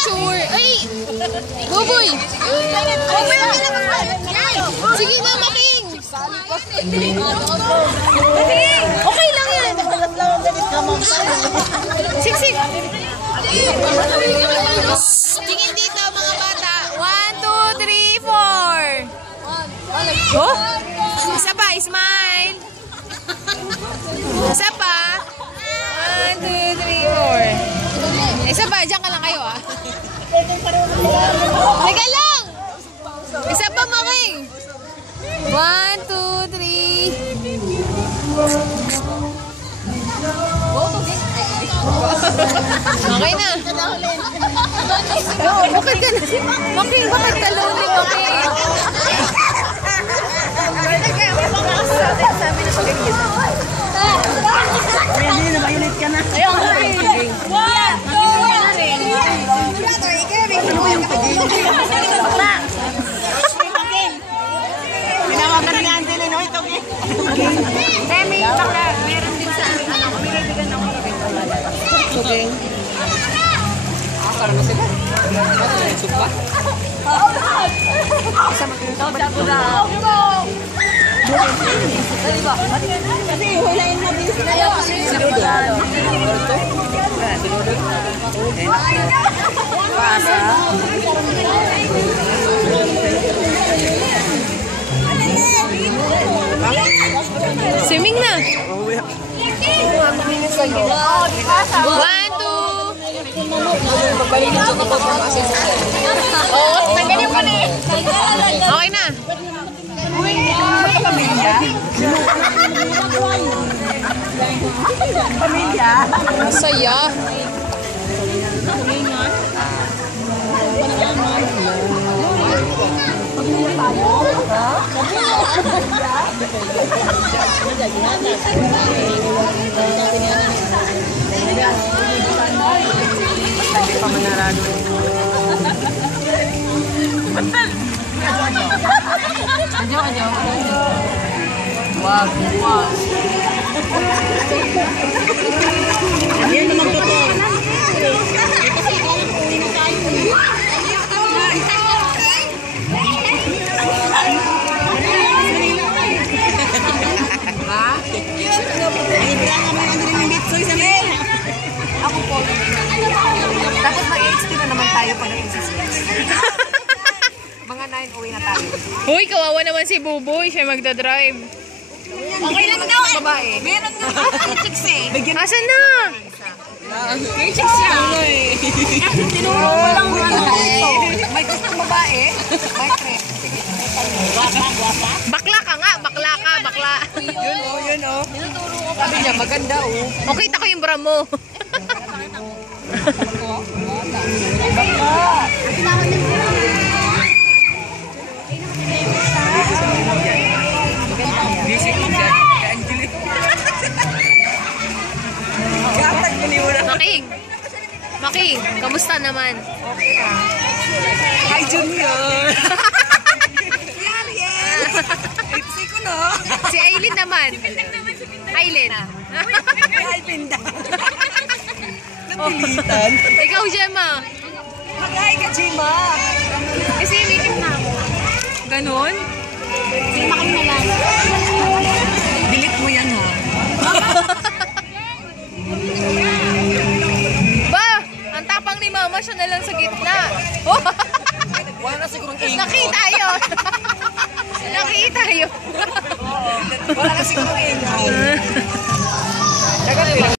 picture. Ay! Buboy! Sige na, Making! Okay lang yan. Siksik! Tingin dito mga bata. 1, 2, 3, 4. Oh? Isa pa, smile. Isa pa. 1, 2, 3, 4. Isa pa, dyan ka lang kayo ah. Teka lang! Isa pa, Making. 1, 2, 3. Okay na. Bakit ka na? Making, bakit ka lonely, Making? Hindi na, mainit ka na. Ayaw, Making. 1, 2, 3. Ano yung paging? Pinawagan ni Angela, no? Ito, Ging. Demi, baka meron din sa amin. May kaibigan ako sa Ito, Ging. Akar mo sila. Supa. Isa magkakabalik ko na. Kasi hulayin mo din sila. Pasa. swimming na. 1, 2. Oo, tanggalin mo na eh. Okay na. Pamilya? Pamilya? Masaya. Hindi pa manarado. Adyo. Wag. Ayan na magtotoo. Ako po. Dapat mag-HP na naman tayo pag nag-insistent. Mga 9 uwi na tayo. Uy, kawawa naman si Buboy. Siya magdadrive. Okay lang daw eh. Babae. Meron na. Chicks eh. Asan na? May chicks yan. Tinuro ko lang ano ito. May gustong babae. May trip. Bakla ka nga. Bakla ka. Bakla. Yun oh. Sabi niya maganda oh. Okay, tako yung bra mo. Bisik mo dyan. Kay Angelique. Gatag mo niyo na. Making, kamusta naman? Okay ah. Hi Junior. Si Ariel. Ipsi ko no. Si Aileen naman. Aileen. Ay pinda. Napilitan. Ikaw, Gemma. Mag-hi ka, Jima. Kasi inikip na ako. Ganon? Sima kami na lang. Bilit mo yan ha. Ba! Ang tapang ni Mama, siya na lang sa gitna. Oh! Wala na sigurong ingay. Nakita yun! Nakita yun! Wala na sigurong ingay.